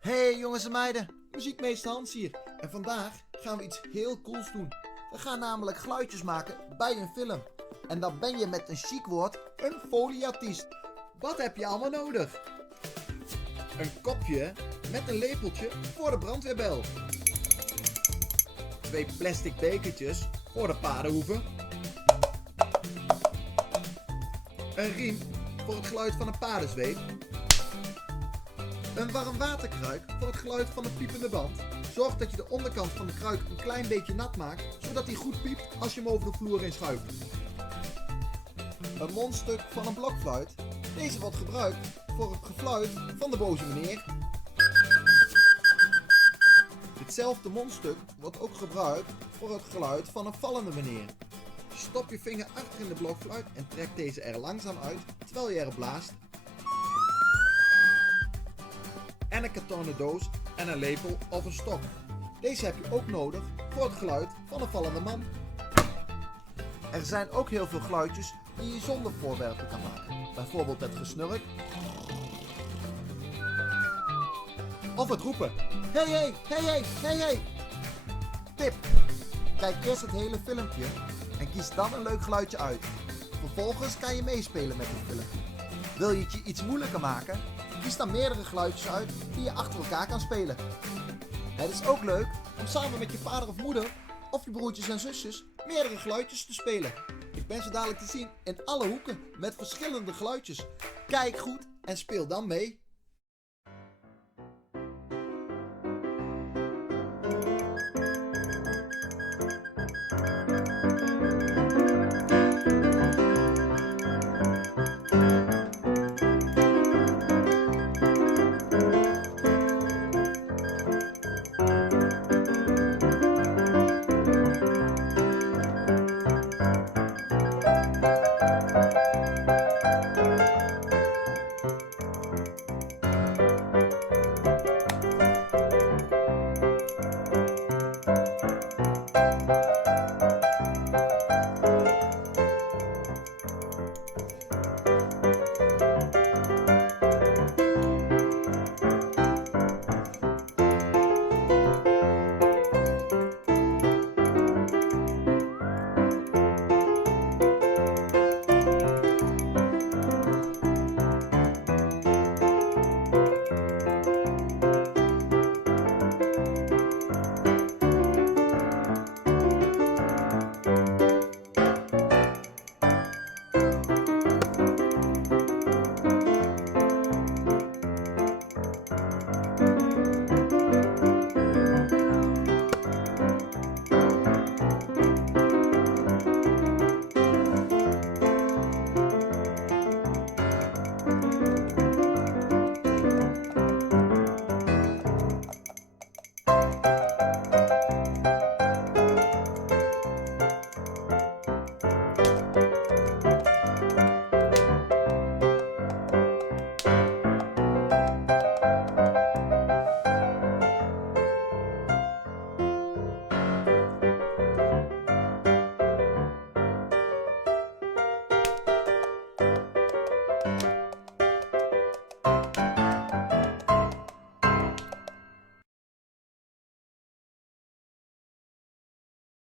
Hey jongens en meiden, muziekmeester Hans hier. En vandaag gaan we iets heel cools doen. We gaan namelijk geluidjes maken bij een film. En dan ben je met een chic woord een folieartiest. Wat heb je allemaal nodig? Een kopje met een lepeltje voor de brandweerbel. 2 plastic bekertjes voor de paardenhoeven. Een riem voor het geluid van een paardenzweep. Een warm waterkruik voor het geluid van een piepende band. Zorg dat je de onderkant van de kruik een klein beetje nat maakt, zodat hij goed piept als je hem over de vloer heen schuift. Een mondstuk van een blokfluit. Deze wordt gebruikt voor het gefluit van de boze meneer. Ditzelfde mondstuk wordt ook gebruikt voor het geluid van een vallende meneer. Stop je vinger achter in de blokfluit en trek deze er langzaam uit terwijl je erop blaast. En een kartonnen doos en een lepel of een stok. Deze heb je ook nodig voor het geluid van een vallende man. Er zijn ook heel veel geluidjes die je zonder voorwerpen kan maken. Bijvoorbeeld het gesnurk. Of het roepen. Hey hey, hey hey, hey hey. Tip. Kijk eerst het hele filmpje en kies dan een leuk geluidje uit. Vervolgens kan je meespelen met het filmpje. Wil je het je iets moeilijker maken? Kies dan meerdere geluidjes uit die je achter elkaar kan spelen. Het is ook leuk om samen met je vader of moeder of je broertjes en zusjes meerdere geluidjes te spelen. Ik ben zo dadelijk te zien in alle hoeken met verschillende geluidjes. Kijk goed en speel dan mee.